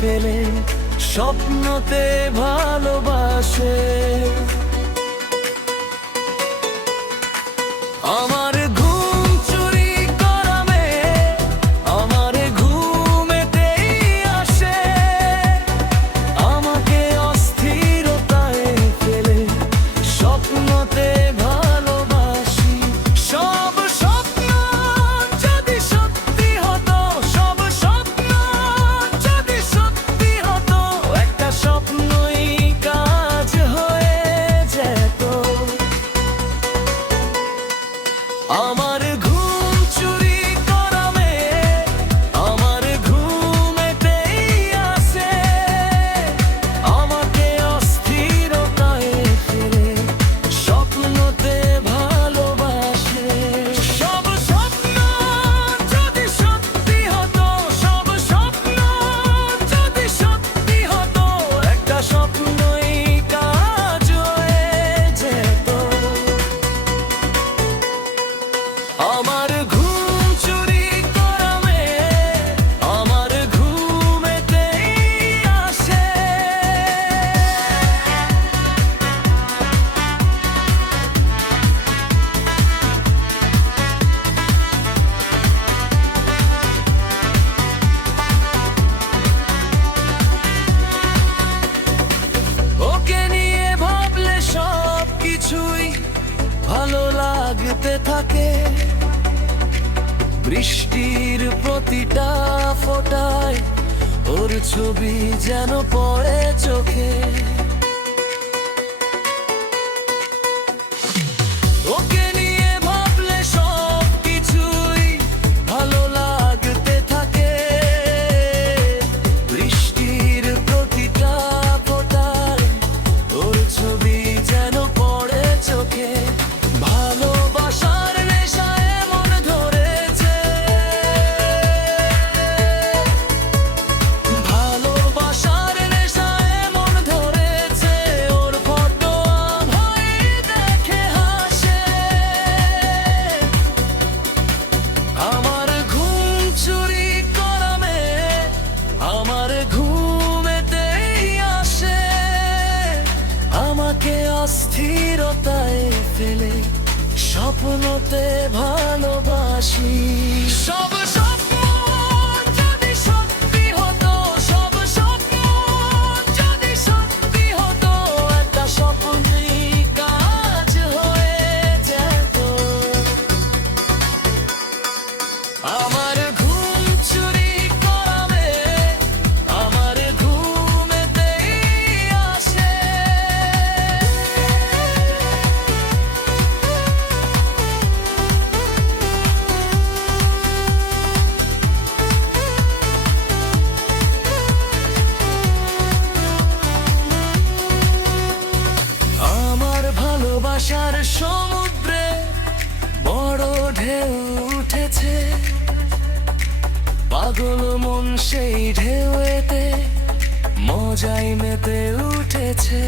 ফেলে স্বপ্নতে ভালোবাসে। আমার ঘুম চুরি করা মেয়ে আমার ঘুমেতেই আসে, আমাকে অস্থিরতায় ফেলে স্বপ্নতে ভালোবাসি। সব স্বপ্ন যদি সত্যি হতো, সব স্বপ্ন যদি সত্যি হতো, একটা স্বপ্নই কাজ হয়ে যেত। আমার ঘুম চুরি করা মেয়ে আমার ঘুমেতেই আসে, আমাকে অস্থিরতায় ফেলে স্বপ্নতে ভালোবাসে। সব স্বপ্ন যদি সত্যি হতো, সব স্বপ্ন যদি সত্যি হতো, একটা স্বপ্নই কাজ হয়ে যেত। আমার ঘুম চুরি করা মেয়ে আমার ঘুমেতেই আসে। ওকে নিয়ে ভাবলে সব কিছুই ভালো লাগতে থাকে, বৃষ্টির প্রতিটা ফোঁটায় ওর ছবি যেন পড়ে চোখে। ওকে নিয়ে ভাবলে সব কিছুই ভালো লাগতে থাকে, বৃষ্টির প্রতিটা ফোঁটায় ওর ছবি যেন পড়ে চোখে। ভালোবাসার নেশায় মন ধরেছে, ভালোবাসার নেশায় মন ধরেছে, ওর ফটো আমায় দেখে হাসে। আমার ঘুম চুরি করা মেয়ে আমার ঘুমেতেই আসে, আমাকে অস্থিরতায় ফেলে স্বপ্নতে ভালোবাসি। সব স্বপ্ন যদি সত্যি হতো, সব স্বপ্ন যদি সত্যি হতো, একটা স্বপ্নই কাজ হয়ে যেত। আমার ঘুম চুরি করা মেয়ে আমার ঘুমেতেই আসে। আমার ভালোবাসার সমুদ্রে বড় ঢেউ উঠেছে, পাগল মন সেই ঢেউতে মজায় মেতে উঠেছে।